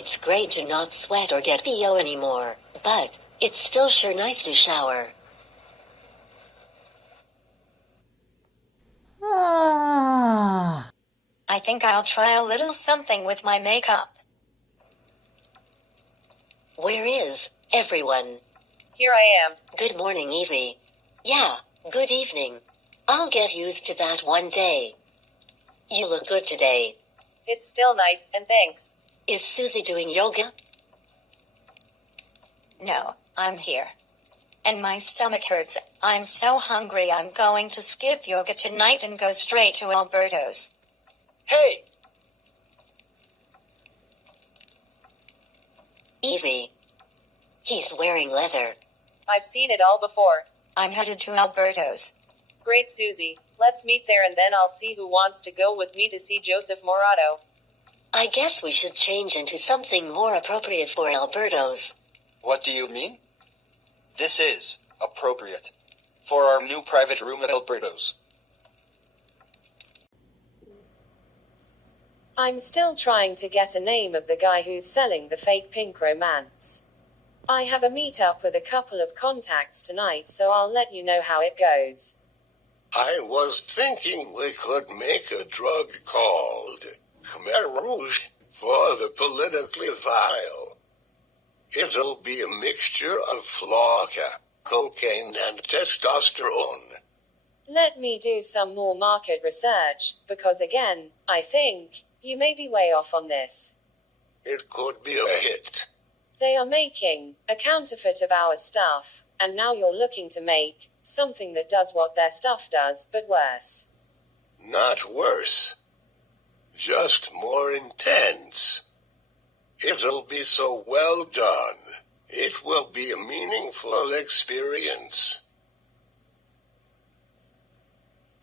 It's great to not sweat or get BO anymore, but it's still sure nice to shower. I think I'll try a little something with my makeup. Where is everyone? Here I am. Good morning, Evie. Yeah, good evening. I'll get used to that one day. You look good today. It's still night, and thanks. Is Suzie doing yoga? No, I'm here. And my stomach hurts. I'm so hungry I'm going to skip yoga tonight and go straight to Alberto's. Hey! Evie. He's wearing leather. I've seen it all before. I'm headed to Alberto's. Great, Suzie. Let's meet there and then I'll see who wants to go with me to see Joseph Morato. I guess we should change into something more appropriate for Alberto's. What do you mean? This is appropriate for our new private room at Alberto's. I'm still trying to get a name of the guy who's selling the fake pink romance. I have a meet-up with a couple of contacts tonight, so I'll let you know how it goes. I was thinking we could make a drug called Khmer Rouge for the politically vile. It'll be a mixture of flocka, cocaine, and testosterone. Let me do some more market research, because again, I think you may be way off on this. It could be a hit. They are making a counterfeit of our stuff, and now you're looking to make something that does what their stuff does, but worse. Not worse. Just more intense. It'll be so well done. It will be a meaningful experience.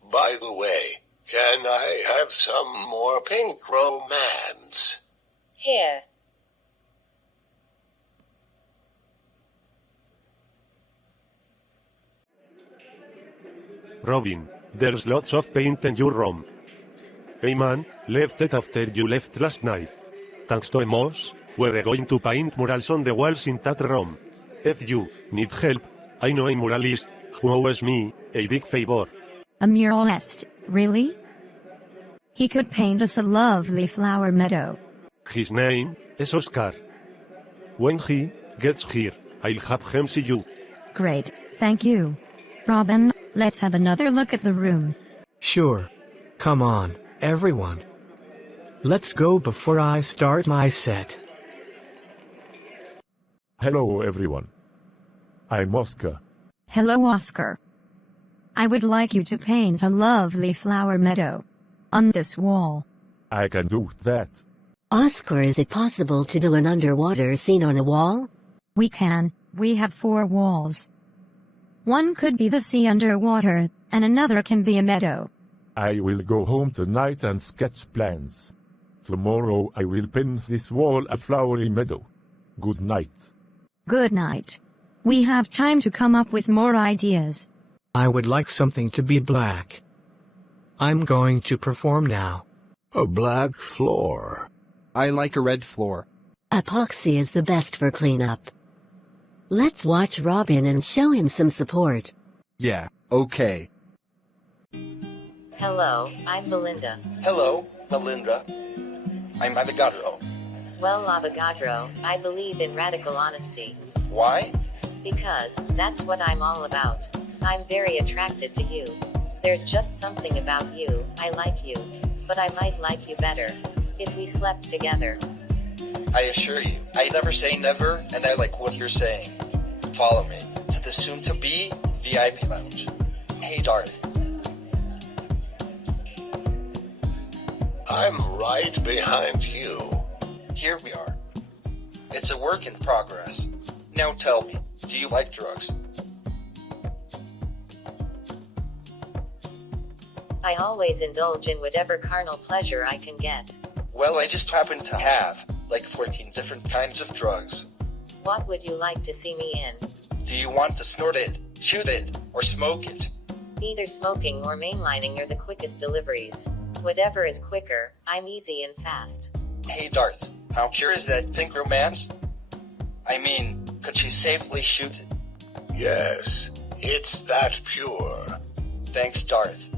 By the way, can I have some more pink romance? Here. Robin, there's lots of paint in your room. Hey man, left it after you left last night. Thanks to Emos, we're going to paint murals on the walls in that room. If you need help, I know a muralist who owes me a big favor. A muralist, really? He could paint us a lovely flower meadow. His name is Oscar. When he gets here, I'll have him see you. Great, thank you. Robin, let's have another look at the room. Sure. Come on, everyone. Let's go before I start my set. Hello everyone. I'm Oscar. Hello, Oscar. I would like you to paint a lovely flower meadow on this wall. I can do that. Oscar, is it possible to do an underwater scene on a wall? We can. We have 4 walls. One could be the sea underwater, and another can be a meadow. I will go home tonight and sketch plans. Tomorrow I will paint this wall a flowery meadow. Good night. Good night. We have time to come up with more ideas. I would like something to be black. I'm going to perform now. A black floor. I like a red floor. Epoxy is the best for cleanup. Let's watch Robin and show him some support. Yeah, okay. Hello, I'm Belinda. Hello, Belinda. I'm Avogadro. Well, Avogadro, I believe in radical honesty. Why? Because that's what I'm all about. I'm very attracted to you. There's just something about you. I like you. But I might like you better if we slept together. I assure you, I never say never, and I like what you're saying. Follow me to the soon-to-be VIP lounge. Hey, Darth. I'm right behind you. Here we are. It's a work in progress. Now tell me, do you like drugs? I always indulge in whatever carnal pleasure I can get. Well, I just happen to have, like 14 different kinds of drugs. What would you like to see me in? Do you want to snort it, shoot it, or smoke it? Either smoking or mainlining are the quickest deliveries. Whatever is quicker, I'm easy and fast. Hey, Darth, How pure is that pink romance? I mean, could she safely shoot it? Yes, it's that pure. Thanks, Darth.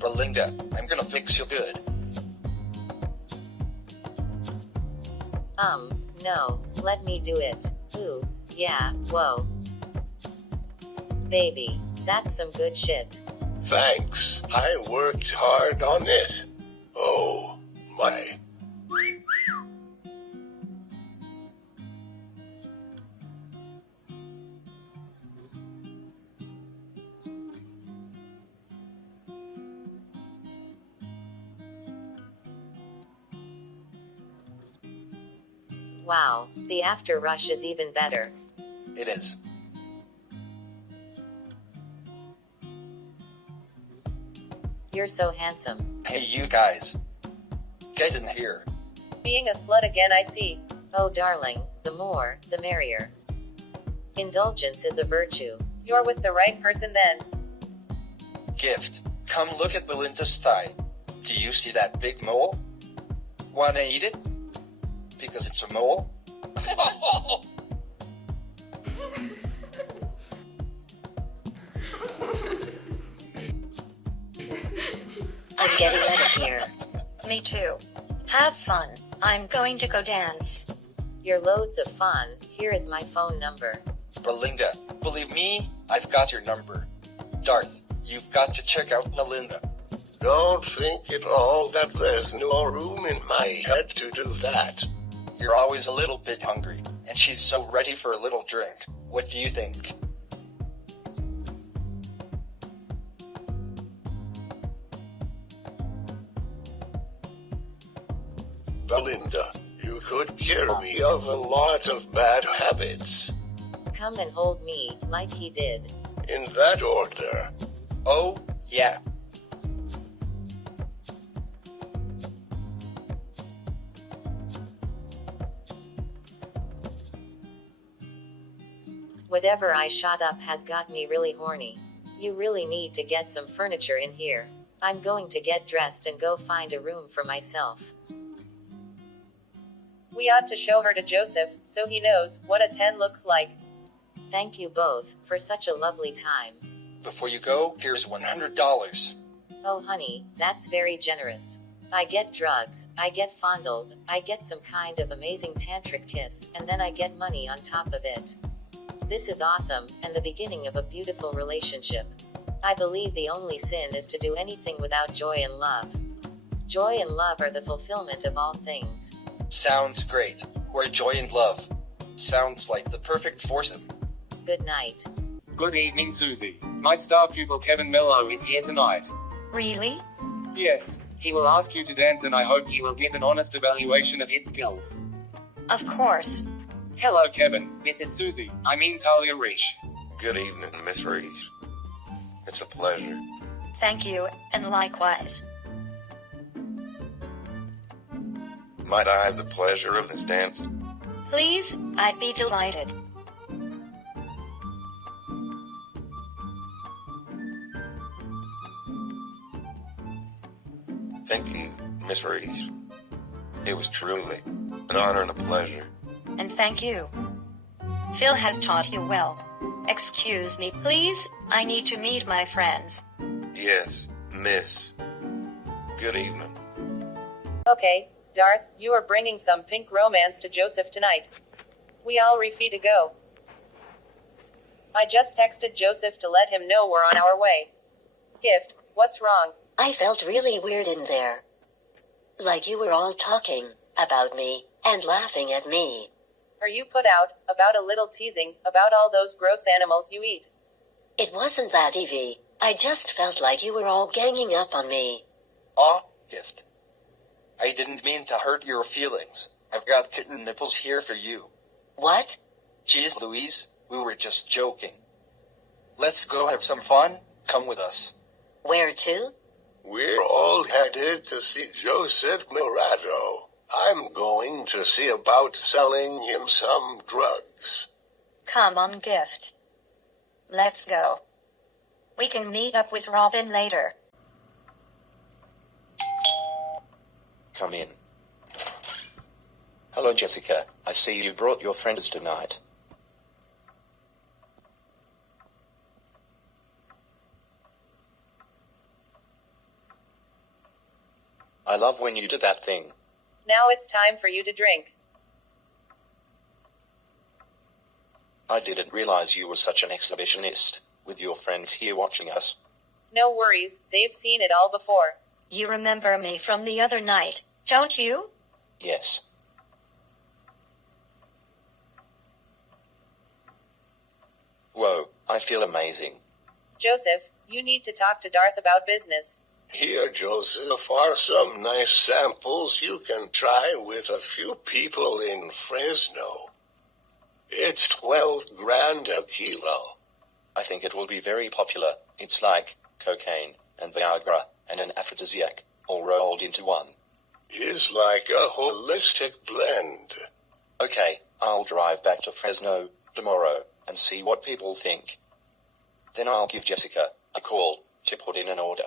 Belinda, I'm gonna fix you good. No, let me do it. Ooh, yeah, whoa. Baby, that's some good shit. Thanks, I worked hard on it. Oh, my. Wow, the after rush is even better. It is. You're so handsome. Hey, you guys. Get in here. Being a slut again, I see. Oh, darling, the more, the merrier. Indulgence is a virtue. You're with the right person then. Gift, come look at Belinda's thigh. Do you see that big mole? Wanna eat it? Because it's a mole? I'm getting out of here. Me too. Have fun. I'm going to go dance. You're loads of fun. Here is my phone number. Belinda, believe me, I've got your number. Darth, you've got to check out Belinda. Don't think at all that there's no room in my head to do that. You're always a little bit hungry, and she's so ready for a little drink. What do you think? Belinda, you could cure me of a lot of bad habits. Come and hold me, like he did. In that order. Oh, yeah. Whatever I shot up has got me really horny. You really need to get some furniture in here. I'm going to get dressed and go find a room for myself. We ought to show her to Joseph, so he knows what a 10 looks like. Thank you both, for such a lovely time. Before you go, here's $100. Oh honey, that's very generous. I get drugs, I get fondled, I get some kind of amazing tantric kiss, and then I get money on top of it. This is awesome, and the beginning of a beautiful relationship. I believe the only sin is to do anything without joy and love. Joy and love are the fulfillment of all things. Sounds great. Where joy and love. Sounds like the perfect foursome. Good night. Good evening, Suzie. My star pupil Kevin Mello is here tonight. Really? Yes, he will ask you to dance and I hope you will get an honest evaluation of his skills. Of course. Hello, Kevin. This is Suzie. I mean Talia Reich. Good evening, Miss Reese. It's a pleasure. Thank you, and likewise. Might I have the pleasure of this dance? Please, I'd be delighted. Thank you, Miss Reese. It was truly an honor and a pleasure. And thank you. Phil has taught you well. Excuse me, please. I need to meet my friends. Yes, miss. Good evening. Okay, Darth, you are bringing some pink romance to Joseph tonight. We all refee to go. I just texted Joseph to let him know we're on our way. Gift, what's wrong? I felt really weird in there. Like you were all talking about me and laughing at me. Are you put out about a little teasing about all those gross animals you eat? It wasn't that, Evie. I just felt like you were all ganging up on me. Aw, Gift. I didn't mean to hurt your feelings. I've got kitten nipples here for you. What? Jeez, Louise, we were just joking. Let's go have some fun. Come with us. Where to? We're all headed to see Joseph Mirado. I'm going to see about selling him some drugs. Come on, Gift. Let's go. We can meet up with Robin later. Come in. Hello Jessica, I see you brought your friends tonight. I love when you do that thing. Now it's time for you to drink. I didn't realize you were such an exhibitionist, with your friends here watching us. No worries, they've seen it all before. You remember me from the other night, don't you? Yes. Whoa, I feel amazing. Joseph, you need to talk to Darth about business. Here, Joseph, are some nice samples you can try with a few people in Fresno. It's 12 grand a kilo. I think it will be very popular. It's like cocaine and Viagra and an aphrodisiac, all rolled into one. It's like a holistic blend. Okay, I'll drive back to Fresno tomorrow and see what people think. Then I'll give Jessica a call to put in an order.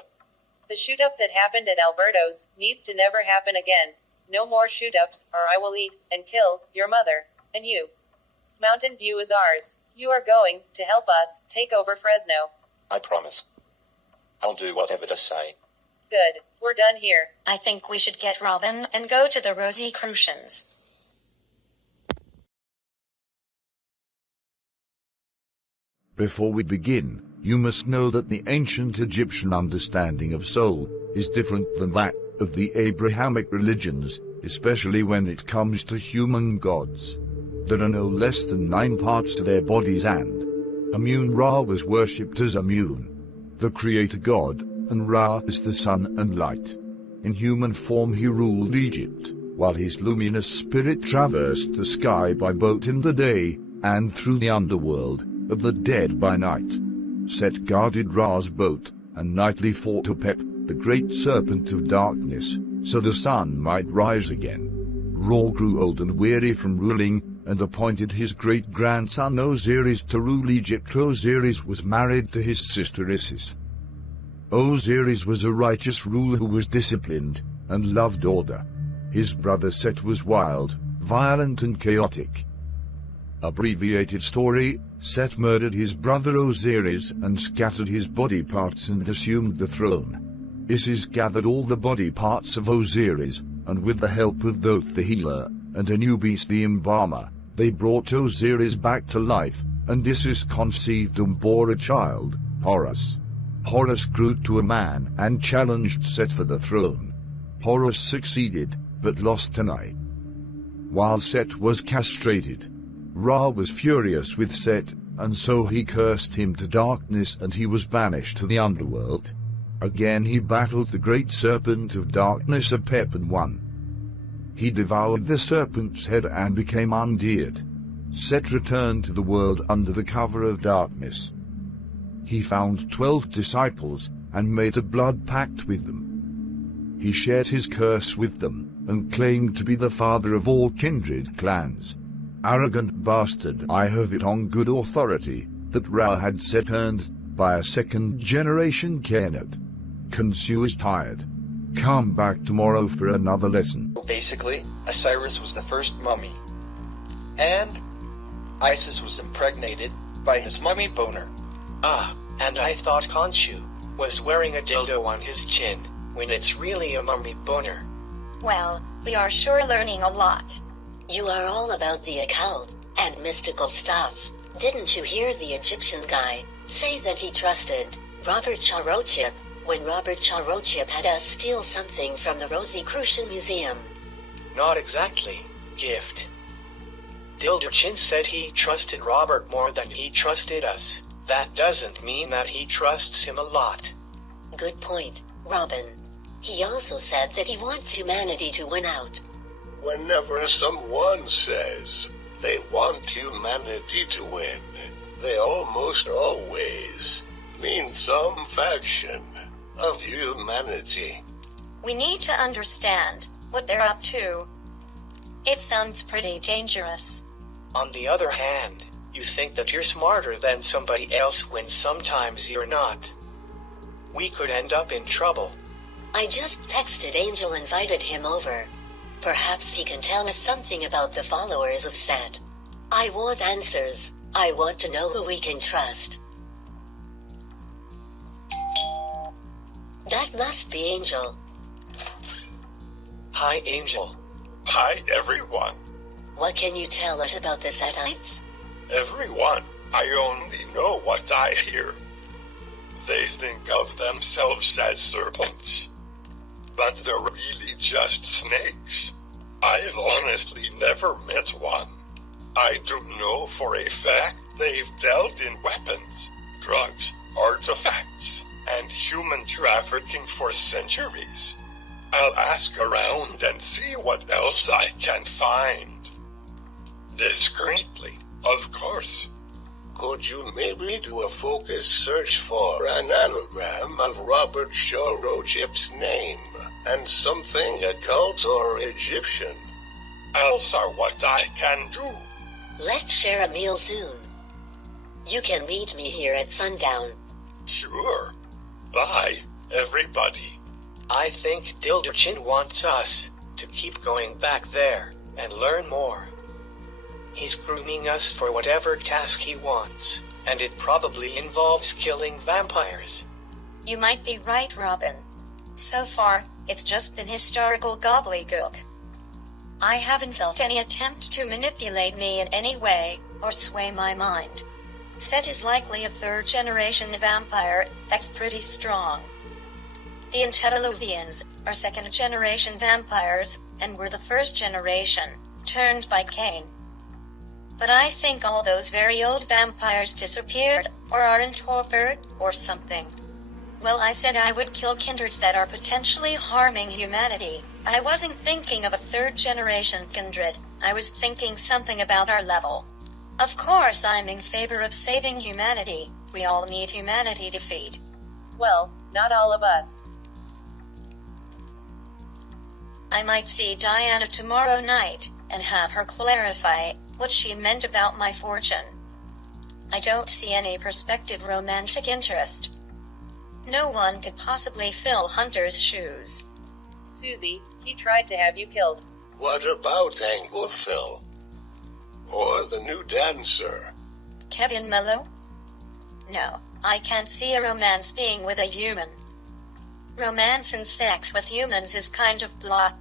The shoot-up that happened at Alberto's needs to never happen again. No more shoot-ups, or I will eat and kill your mother and you. Mountain View is ours. You are going to help us take over Fresno. I promise. I'll do whatever to say. Good. We're done here. I think we should get Robin and go to the Rosicrucians. Before we begin, you must know that the ancient Egyptian understanding of soul is different than that of the Abrahamic religions, especially when it comes to human gods. There are no less than 9 parts to their bodies, and Amun-Ra was worshipped as Amun, the creator god, and Ra is the sun and light. In human form he ruled Egypt, while his luminous spirit traversed the sky by boat in the day, and through the underworld of the dead by night. Set guarded Ra's boat, and nightly fought Apep, the great serpent of darkness, so the sun might rise again. Ra grew old and weary from ruling, and appointed his great-grandson Osiris to rule Egypt. Osiris was married to his sister Isis. Osiris was a righteous ruler who was disciplined, and loved order. His brother Set was wild, violent and chaotic. Abbreviated story: Set murdered his brother Osiris and scattered his body parts and assumed the throne. Isis gathered all the body parts of Osiris, and with the help of Thoth the healer, and Anubis the embalmer, they brought Osiris back to life, and Isis conceived and bore a child, Horus. Horus grew to a man and challenged Set for the throne. Horus succeeded, but lost an eye. While Set was castrated, Ra was furious with Set, and so he cursed him to darkness and he was banished to the underworld. Again he battled the great serpent of darkness Apep and won. He devoured the serpent's head and became undead. Set returned to the world under the cover of darkness. He found 12 disciples and made a blood pact with them. He shared his curse with them and claimed to be the father of all kindred clans. Arrogant bastard! I have it on good authority that Ra had Set turned by a second-generation Kennet. Khonsu is tired. Come back tomorrow for another lesson. Basically, Osiris was the first mummy. And Isis was impregnated by his mummy boner. Ah, and I thought Khonshu was wearing a dildo on his chin, when it's really a mummy boner. Well, we are sure learning a lot. You are all about the occult and mystical stuff. Didn't you hear the Egyptian guy say that he trusted Robert Charochip when Robert Charochip had us steal something from the Rosicrucian Museum? Not exactly, Gift. Dilderchin said he trusted Robert more than he trusted us. That doesn't mean that he trusts him a lot. Good point, Robin. He also said that he wants humanity to win out. Whenever someone says they want humanity to win, they almost always mean some faction of humanity. We need to understand what they're up to. It sounds pretty dangerous. On the other hand, you think that you're smarter than somebody else when sometimes you're not. We could end up in trouble. I just texted Angel, invited him over. Perhaps he can tell us something about the followers of Set. I want answers. I want to know who we can trust. That must be Angel. Hi, Angel. Hi, everyone. What can you tell us about the Setites? Everyone. I only know what I hear. They think of themselves as serpents. But they're really just snakes. I've honestly never met one. I do know for a fact they've dealt in weapons, drugs, artifacts, and human trafficking for centuries. I'll ask around and see what else I can find. Discreetly, of course. Could you maybe do a focus search for an anagram of Robert Shorochip's name, and something occult or Egyptian? I'll see what I can do. Let's share a meal soon. You can meet me here at sundown. Sure. Bye, everybody. I think Dildurchin wants us to keep going back there and learn more. He's grooming us for whatever task he wants, and it probably involves killing vampires. You might be right, Robin. So far, it's just been historical gobbledygook. I haven't felt any attempt to manipulate me in any way, or sway my mind. Set is likely a third-generation vampire that's pretty strong. The antediluvians are second-generation vampires, and we're the first generation, turned by Cain. But I think all those very old vampires disappeared, or are in torpor, or something. Well, I said I would kill kindreds that are potentially harming humanity. I wasn't thinking of a third-generation kindred. I was thinking something about our level. Of course, I'm in favor of saving humanity. We all need humanity to feed. Well, not all of us. I might see Diana tomorrow night, and have her clarify what she meant about my fortune. I don't see any prospective romantic interest. No one could possibly fill Hunter's shoes. Suzie, he tried to have you killed. What about Anglophil? Or the new dancer? Kevin Mello? No, I can't see a romance being with a human. Romance and sex with humans is kind of blah.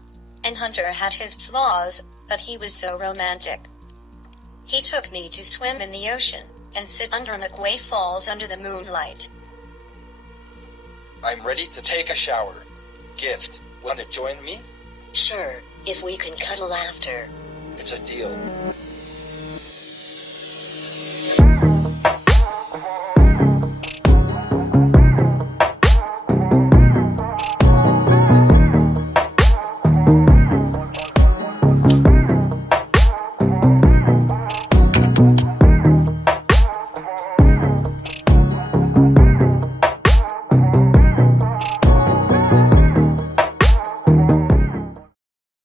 And Hunter had his flaws, but he was so romantic. He took me to swim in the ocean, and sit under McWay Falls under the moonlight. I'm ready to take a shower. Gift, wanna join me? Sure, if we can cuddle after. It's a deal.